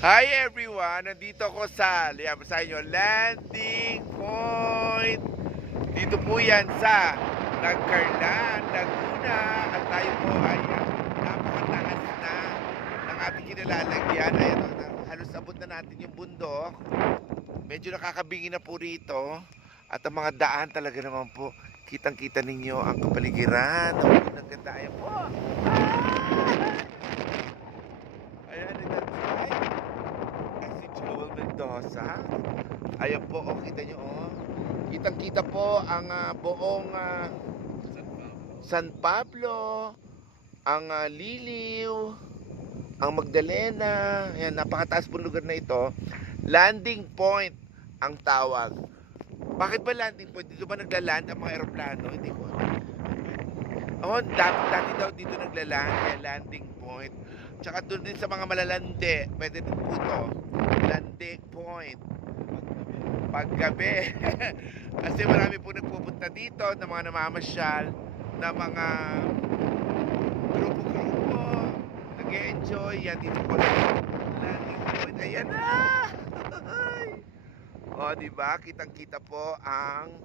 Hi everyone! Nandito ako sa, sa inyo, landing point. Dito po yan sa Nagcarlan, Laguna. At tayo po ay napakataas na ng ating kinalalagyan. Ayan, halos abot na natin yung bundok. Medyo nakakabingi na po rito. At ang mga daan talaga naman po, kitang-kita ninyo ang kapaligiran. Ang ganda. Ayan po. Ayan, si Joel Mendoza. Ayan po, oh, kita nyo, oh. Kitang-kita po ang buong San Pablo, ang Liliw, ang Magdalena. Ayan, napakataas po lugar na ito. Landing point ang tawag. Bakit ba landing point? Dito ba naglaland ang mga aeroplano? Hindi ko. Oh, dati daw dito naglaland, kaya landing point. Tsaka doon din sa mga malalande, pwede din po ito. Landing point. Paggabi. Kasi marami po nagpupunta dito ng mga namamasyal, na mga grupo-grupo, nag-e-enjoy. Yan, dito po landing point. Ayan na! O, diba? Kitang-kita po ang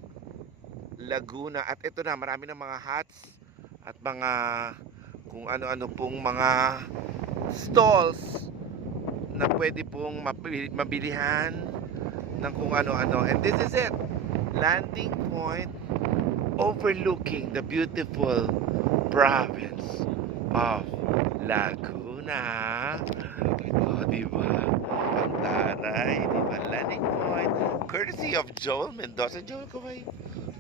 Laguna. At ito na, marami ng mga huts at mga kung ano-ano pong mga stalls na pwede pong mabilihan ng kung ano-ano. And this is it, landing point overlooking the beautiful province of Laguna. O, diba? Ang taray, diba? Landing point, courtesy of Joel Mendoza. Joel, kaway.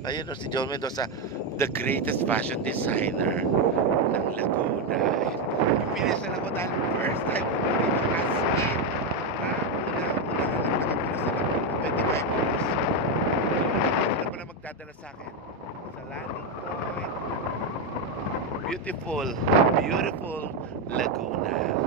Ayun, si Joel Mendoza, the greatest fashion designer ng Laguna. Pinis na ako dahil first time ko dito as in. Ha? Una sa Laguna, 25 years. Ano pa na magdadala sa akin? Sa landing point. Beautiful, beautiful Laguna.